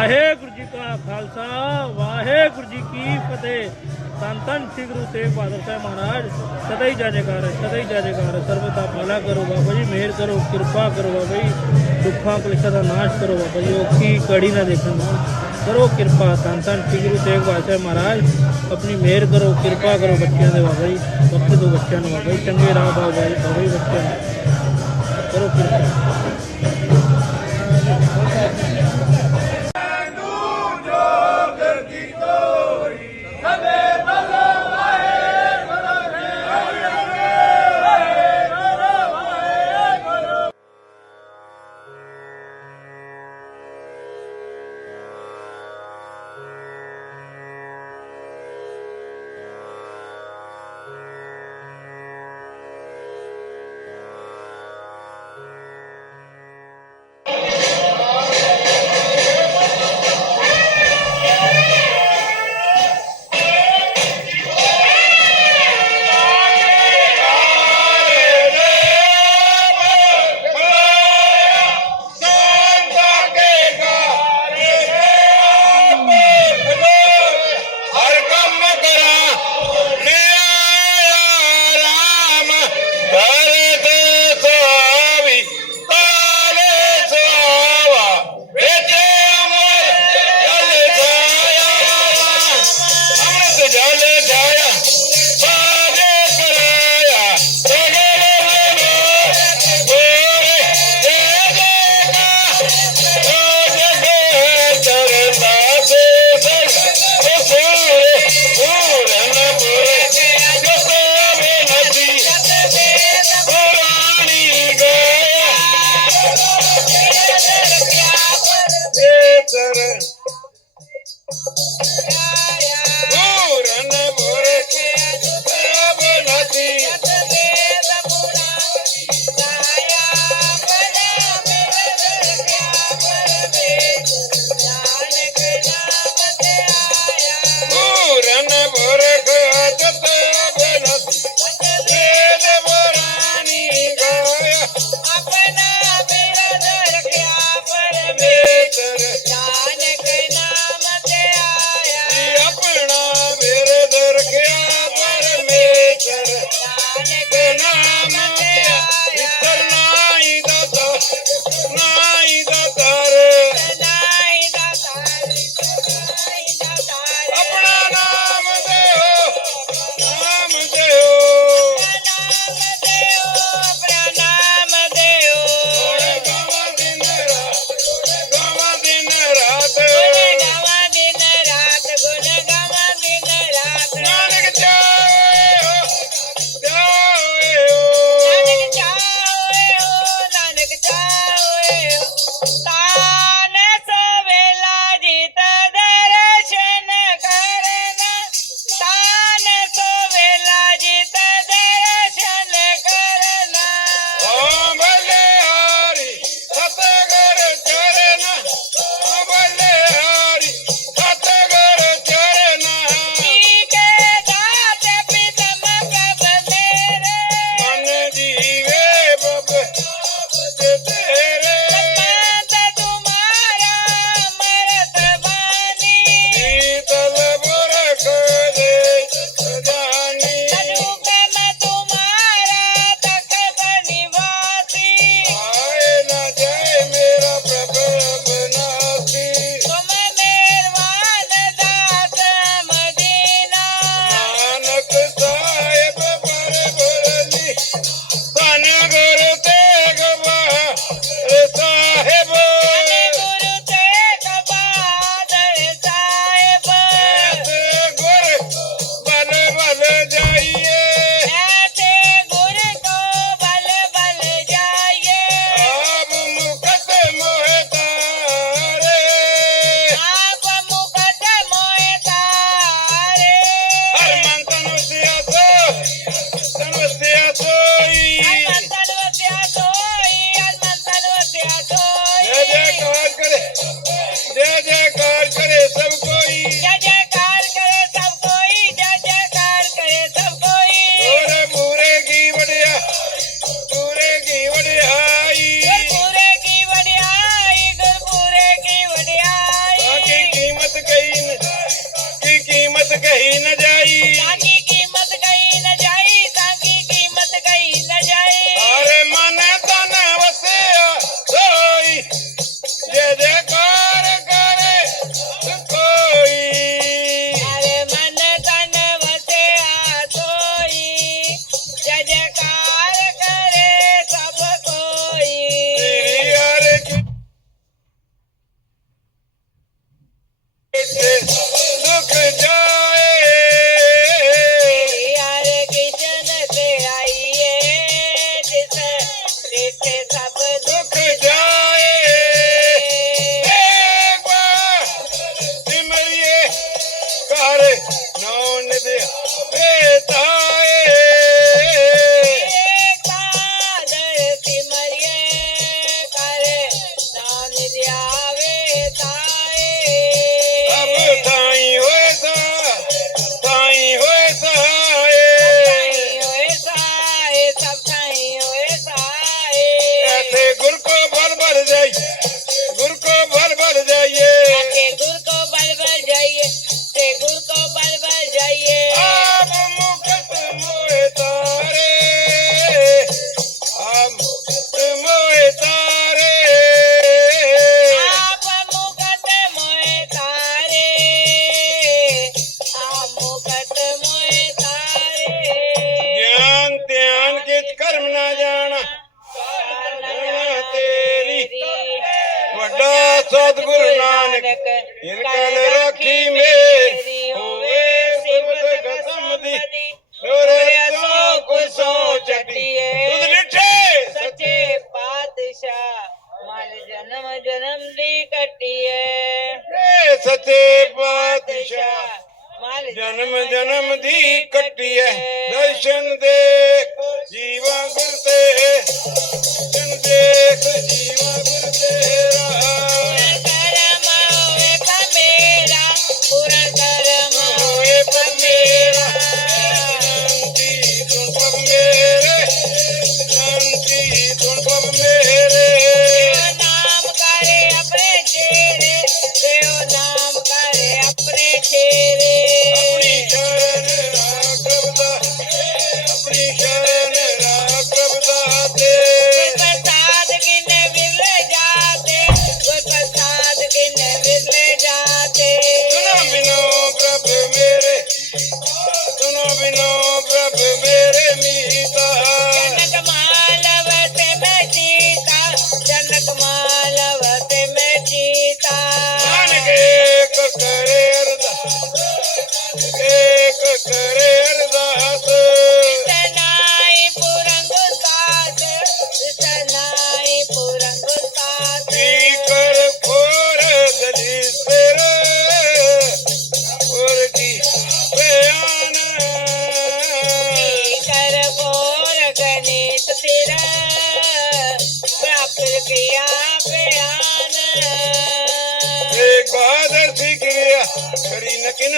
ਵਾਹਿਗੁਰੂ ਜੀ ਕਾ ਖਾਲਸਾ, ਵਾਹਿਗੁਰੂ ਜੀ ਕੀ ਫਤਿਹ। ਤਨ ਤਨ ਸ੍ਰੀ ਗੁਰੂ ਤੇਗ ਬਹਾਦਰ ਸਾਹਿਬ ਮਹਾਰਾਜ, ਸਦਾ ਹੀ ਜੈ ਜੈਕਾਰ ਸਦਾ ਹੀ ਜੈ ਜੈਕਾਰ ਸਰਬਤ ਦਾ ਭਲਾ ਕਰੋ ਬਾਬਾ ਜੀ, ਮਿਹਰ ਕਰੋ, ਕਿਰਪਾ ਕਰੋ ਬਾਬਾ ਜੀ। ਦੁੱਖਾਂ ਕਲੇਸ਼ਾਂ ਦਾ ਨਾਸ਼ ਕਰੋ ਬਾਬਾ ਜੀ ਔਖੀ ਕੜੀ ਨਾ ਦੇਖਣ ਕਰੋ ਕਿਰਪਾ ਤਨ ਤਨ ਸ੍ਰੀ ਗੁਰੂ ਤੇਗ ਬਹਾਦਰ ਸਾਹਿਬ ਮਹਾਰਾਜ। ਆਪਣੀ ਮਿਹਰ ਕਰੋ, ਕਿਰਪਾ ਕਰੋ ਬੱਚਿਆਂ ਦੇ ਬਾਬਾ ਜੀ। ਬੱਚੇ ਦੋ ਬੱਚਿਆਂ ਨੂੰ ਬਾਬਾ ਜੀ, ਚੰਗੇ ਰਾਹ ਬਾਬਾ ਜੀ ਬਾਬਾ ਜੀ ਬੱਚਿਆਂ ਨੂੰ। ਕਰੋ ਕਿਰਪਾ।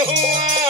rua.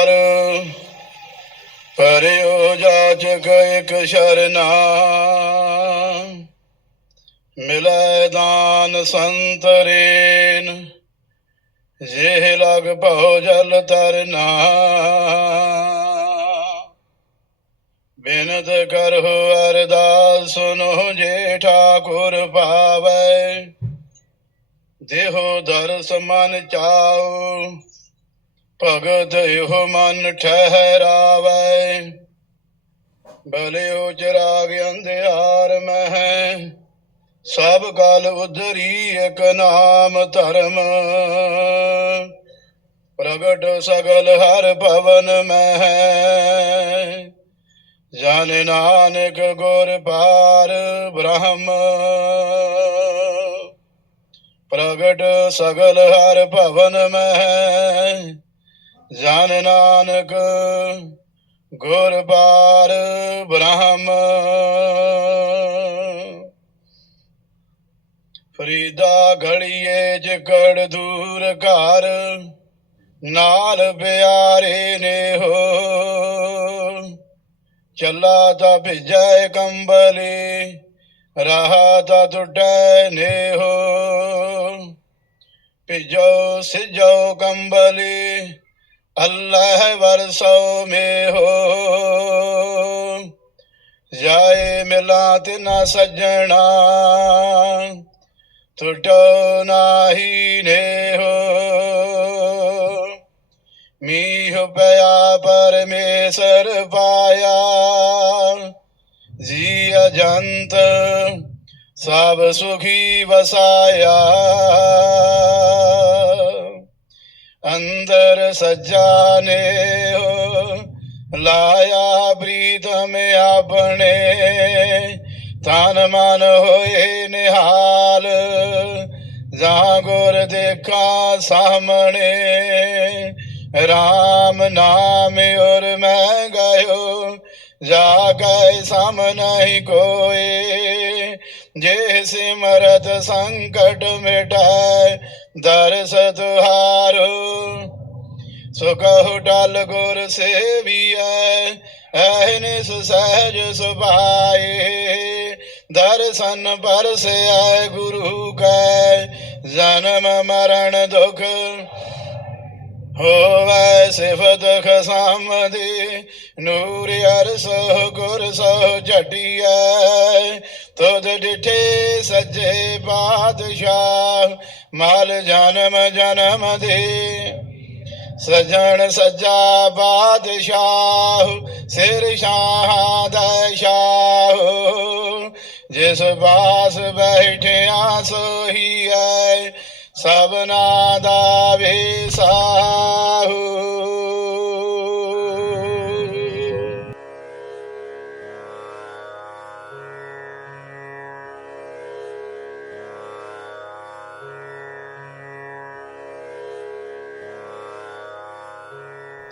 ਪਾਰ ਪਰਿਓ ਜਾਚਕ ਇਕ ਸ਼ਰਨਾ। ਮਿਲੈ ਦਾਨ ਸੰਤਰੇਨ ਜੇਹ ਲਗ ਭਉ ਜਲ ਤਰਨਾ ਬਿਨਤ ਕਰਹੁ ਅਰਦਾਸ ਸੁਨੋ ਜੇ ਠਾਕੁਰ ਪਾਵੈ, ਦੇਹੋ ਦਰਸ ਮਨ ਚਾਉ। ਭਗਤ ਇਹੋ ਮਨ ਠਹਿਰਾਵੇ। ਬਲਿਓ ਚਰਾਗ ਅੰਧਿਆਰ ਮਹਿ, ਸਭ ਗਲ ਉਧਰੀ ਇਕ ਨਾਮ ਧਰਮ। ਪ੍ਰਗਟ ਸਗਲ ਹਰ ਭਵਨ ਮਹਿ, ਜਨ ਨਾਨਕ ਗੁਰ ਪਾਰ ਬ੍ਰਹਮ। ਪ੍ਰਗਟ ਸਗਲ ਹਰ ਭਵਨ ਮਹਿ ਜਨ ਨਾਨਕ ਗੁਰਬਾਰ ਬ੍ਰਹਮ। ਫਰੀਦਾ ਘੜੀਏ ਜਗੜ ਦੂਰ ਘਰ, ਨਾਲ ਬਿਆਰੇ ਨੇ ਹੋ। ਚੱਲਾ ਤਾਂ ਭਿਜੈ ਕੰਬਲੇ, ਰਹਾ ਦਾ ਟੁੱਟੈ ਨੇ ਹੋ। ਭਿਜੋ, ਸਿਜੋ ਕੰਬਲੇ ਅੱਲਾਹ ਵਰਸੋ ਮੇ ਹੋ। ਜਾਏ ਮਿਲਾ ਤਿਨਾ ਸੱਜਣਾ ਟੁੱਟੋ ਨਾਹੀ ਨੇ ਹੋ। ਮੀਹ ਪਿਆ ਪਰਮੇਸ਼ਰ ਪਾਇਆ, ਜੀ ਅਜੰਤ ਸਭ ਸੁਖੀ ਵਸਾਇਆ। ਅੰਦਰ ਸੱਜਾ ਨੇ ਹੋ, ਲਾਇਆ ਪ੍ਰੀਤਮ ਆਪਣੇ। ਤਨ ਮਨ ਹੋਏ ਨਿਹਾਲ ਜਾਂ ਗੁਰ ਦੇਖਾ ਸਾਹਮਣੇ। RAM ਨਾਮ ਔਰ ਮੈਂ ਗਇਓ, ਜਾ ਗਏ ਸਮ ਨਹੀਂ ਕੋਏ। ਜੇ ਸਿਮਰਤ ਸੰਕਟ ਮਿਟਾਏ ਦਰਸ ਤੁਹਾਰੋ ਸੋ ਕਹੋ ਟਲ ਗੁਰ ਸੇਵੀਐ ਐਨਿਸ ਸਹਿਜ ਸੁਭਾਏ। ਦਰਸ਼ਨ ਪਰਸਿਐ ਗੁਰੂ ਕੈ, ਜਨਮ ਮਰਨ ਦੁਖ ਹੋਵੈ ਸਿਫਤ ਖਸਮਦੀ। ਨੂਰ ਅਰਸੋ ਗੁਰ ਸੋ ਝਟੀਐ ਤੁਧ ਡਿਠੇ ਸੱਜੇ ਬਾਦਸ਼ਾਹ ਮਾਲ ਜਨਮ ਜਨਮ ਦੇ। ਸਜਣ ਸਜਾ ਬਾਦਸ਼ਾਹ, ਸਿਰ ਸ਼ਾਹ ਦਾ ਸ਼ਾਹ ਜਿਸ ਬਾਸ ਬੈਠਿਆ ਸੋਹੀ ਐ ਸਭਨਾ ਦਾ ਵੇਸਾਹੂ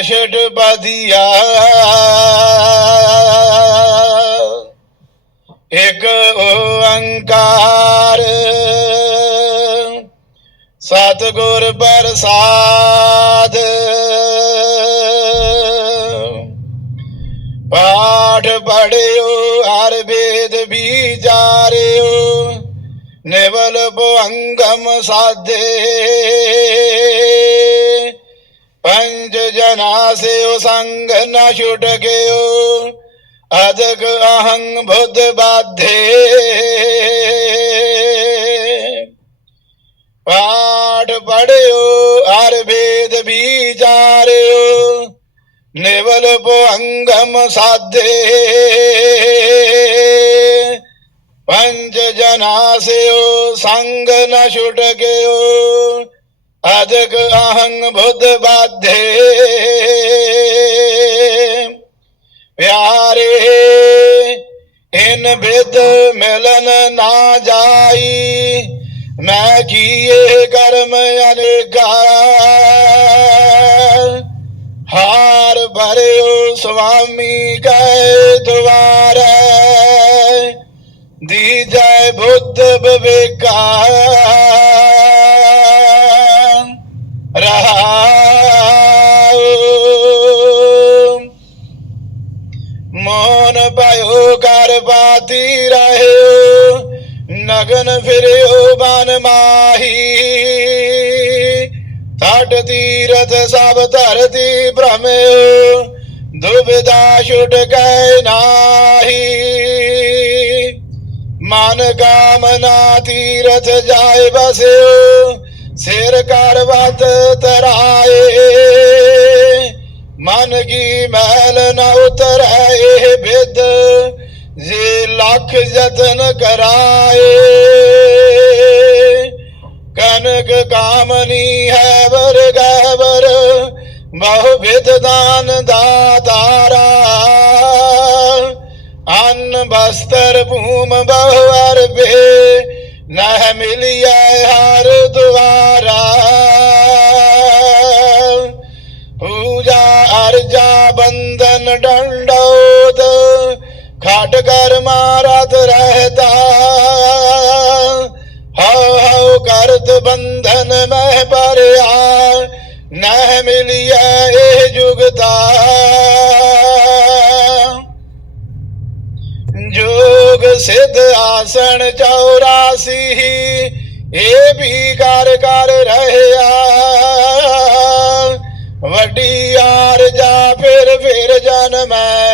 ਅਸ਼ਟ ਬਦੀਆ। ਇੱਕ ਓੰਕਾਰ। ਸਤਿਗੁਰ ਪ੍ਰਸਾਦ। ਪਾਠ ਪੜਿਓ ਹਰ ਵੇਦ ਵਿਚਾਰਿਓ। ਨਿਵਲ ਭੁਅੰਗਮ ਸਾਧੇ ਪੰਜ ਜਨਾ ਸਿਓ ਸੰਗ ਨ ਛੁਟ ਗਿਓ ਅਦਕ ਅਹੰ ਬੁੱਧ ਬਾਧੇ ਪਾਠ ਪੜਿਓ ਹਰ ਵੇਦ ਵਿਚਾਰਿਓ ਨਿਵਲ ਭੁਅੰਗਮ ਸਾਧੇ ਪੰਜ ਜਨਾ ਸਿਓ ਸੰਗ ਨਾ ਛੁਟ ਗਿਓ ਅਦਕ ਅਹੰ ਬੁੱਧ ਬਾਧੇ ਪਿਆਰੇ ਇਨ ਬਿਦ ਮਿਲਨ ਨਾ ਜਾਈ ਮੈਂ ਕੀਏ ਕਰਮ ਅਨੇਕਾ ਹਾਰ ਭਰਿਓ ਸੁਆਮੀ ਕੈ ਦੁਆਰੇ ਦੀ ਜੈ ਬੁੱਧ ਵਿਵੇਕਾ ਪਾਇਓ ਕਰ ਬਾਤੀ ਰਹਿਓ ਨਗਨ ਫਿਰਿਓ ਬਨ ਮਾਹੀ। ਠਾਟ ਤੀਰਥ ਸਭ ਧਰਤੀ ਭ੍ਰਮਿਓ, ਦੁਬਿਧਾ ਛੁਟ ਗਏ ਨਾਹੀ। ਮਨ ਕਾਮਨਾ ਤੀਰਥ ਜਾਏ ਬਸਿਓ ਸਿਰ ਕਰ ਵਤ ਤਰਾਏ ਮਨ ਕੀ ਮਹਿਲ ਨਾ ਉਤਰਾਏ ਲੱਖ ਜਤਨ ਕਰਾਏ। ਕਨਕ ਕਾਮਨੀ ਹੈ ਵਰਗਵਰ ਬਹੁ ਵਿਦ ਦਾਨ ਦਾਤਾਰਾ ਅੰਨ ਬਸਤਰ ਭੂਮ ਬਹੁ ਅਰਬੇ, ਨਹ ਮਿਲਿਆ काटकर मारत रहता। हौ हौ करत बंधन में पर न मिलिया ए जुगता जोग सिद्ध आसन चौरासी ए भी कार कर रहया। वडी यार जा फिर फिर जन मैं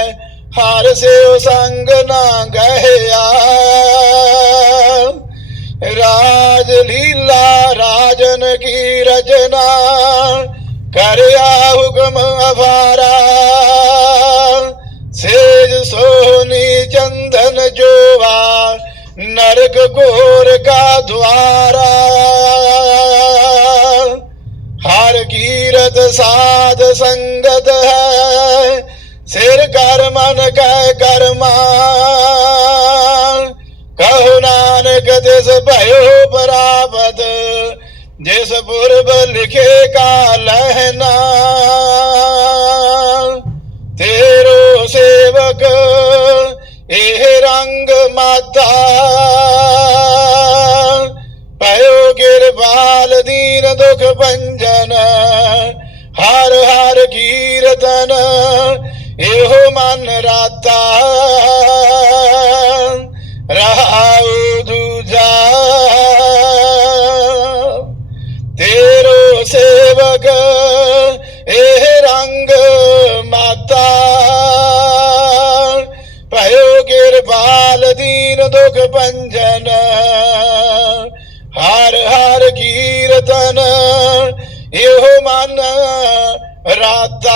ਹਰ ਸਿਉ ਸੰਗ ਨਾ ਗਹਿਆ ਰਾਜ ਲੀਲਾ ਰਾਜਨ ਕੀ ਰਚਨਾ ਕਰਿਆ ਹੁਕਮ ਅਵਾਰਾ। ਸੇਜ ਸੋਨੀ ਚੰਦਨ ਜੋਵਾ ਨਰਕ ਘੋਰ ਕਾ ਦੁਆਰਾ। ਹਰ ਕੀਰਤ ਸਾਧ ਸੰਗਤ ਹੈ ਸਿਰ ਕਰ ਮਨ ਕੈ ਕਰਮਾ ਕਹੋ ਨਾਨਕ ਤਿਸ ਭਇਓ ਪ੍ਰਾਪਤ ਜਿਸ ਪੁਰਬ ਲਿਖੇ ਕਾ ਲਹਿਨਾ ਤੇਰੋ ਸੇਵਕ, ਇਹ ਰੰਗ ਮਾਤਾ। ਪਇਓ ਕਿਰਪਾਲ ਦੀਨ ਦੁਖ ਭੰਜਨ, ਹਰ ਹਰ ਕੀਰਤਨ ਇਹੋ ਮਨ ਰਾਤਾ। ਰਹਾਉ ਦੂਜਾ। ਤੇਰੋ ਸੇਵਕ, ਇਹ ਰੰਗ ਮਾਤਾ। ਭਇਓ ਕਿਰਪਾਲ ਦੀਨ ਦੁਖ ਭੰਜਨ। ਹਰ ਹਰ ਕੀਰਤਨ, ਇਹੋ ਮਨ ਰਾਤਾ।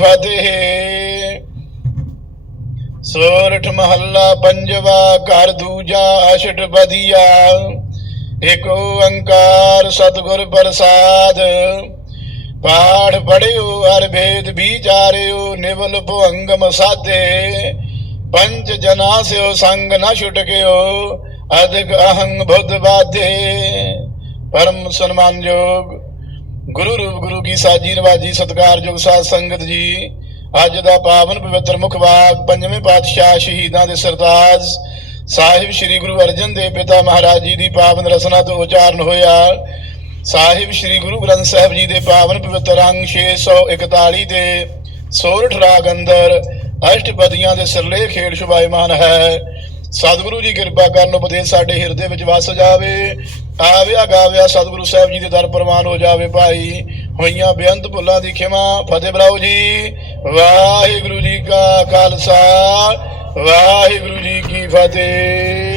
ਫਤਿਹ ਸੋਰਠ ਮਹੱਲਾ ਪੰਜਵਾ, ਘਰ ਦੂਜਾ ਅਸ਼ਟਪਦੀਆ ਏਕ ਓੰਕਾਰ ਸਤਿਗੁਰ ਪ੍ਰਸਾਦ। ਪਾਠ ਪੜਿਓ ਹਰ ਭੇਦ ਵਿਚਾਰਿਓ, ਨਿਵਲ ਭੁਅੰਗਮ ਸਾਧੇ। ਪੰਜ ਜਨਾ ਸਿਓ, ਸੰਗ ਨ ਛੁਟਕਿਓ ਅਧਿਕ ਅਹੰਗ ਬੁੱਧ ਬਾਧੇ ਪਰਮ ਸਨਮਾਨਯੋਗ ਗੁਰੂ ਰੂਪ ਗੁਰੂ ਕੀ ਸਾਜੀ ਨਵਾਜੀ ਸਤਿਕਾਰਯੋਗ ਸਾਧ ਸੰਗਤ ਜੀ। ਅੱਜ ਦਾ ਪਾਵਨ ਪਵਿੱਤਰ ਮੁਖਵਾਕ ਪੰਜਵੇਂ ਪਾਤਸ਼ਾਹ ਸ਼ਹੀਦਾਂ ਦੇ ਸਰਤਾਜ ਸਾਹਿਬ ਸ੍ਰੀ ਗੁਰੂ ਅਰਜਨ ਦੇਵ ਪਿਤਾ ਮਹਾਰਾਜ ਜੀ ਦੀ ਪਾਵਨ ਰਸਨਾ ਤੋਂ ਉਚਾਰਨ ਹੋਇਆ। ਸਾਹਿਬ ਸ੍ਰੀ ਗੁਰੂ ਗ੍ਰੰਥ ਸਾਹਿਬ ਜੀ ਦੇ ਪਾਵਨ ਪਵਿੱਤਰ ਅੰਗ 641 ਦੇ ਸੋਰਠ ਰਾਗ ਅੰਦਰ ਅਸ਼ਟਪਦੀਆਂ ਦੇ ਸਿਰਲੇ ਖੇੜ ਸ਼ੁਭਾਇਮਾਨ ਹੈ। ਸਤਿਗੁਰੂ ਜੀ ਕਿਰਪਾ ਕਰਨ ਉਪਦੇਸ਼ ਸਾਡੇ ਹਿਰਦੇ ਵਿੱਚ ਵਸ ਜਾਵੇ। ਆਵਿਆ ਗਾਵਿਆ ਸਤਿਗੁਰੂ ਸਾਹਿਬ ਜੀ ਦੇ ਦਰ ਪ੍ਰਵਾਨ ਹੋ ਜਾਵੇ ਭਾਈ। ਹੋਈਆਂ ਬੇਅੰਤ ਭੁੱਲਾਂ ਦੀ ਖਿਮਾ। ਫਤਿਹ ਬਰਾਓ ਜੀ, ਵਾਹਿਗੁਰੂ ਜੀ ਕਾ ਖਾਲਸਾ, ਵਾਹਿਗੁਰੂ ਜੀ ਕੀ ਫਤਿਹ।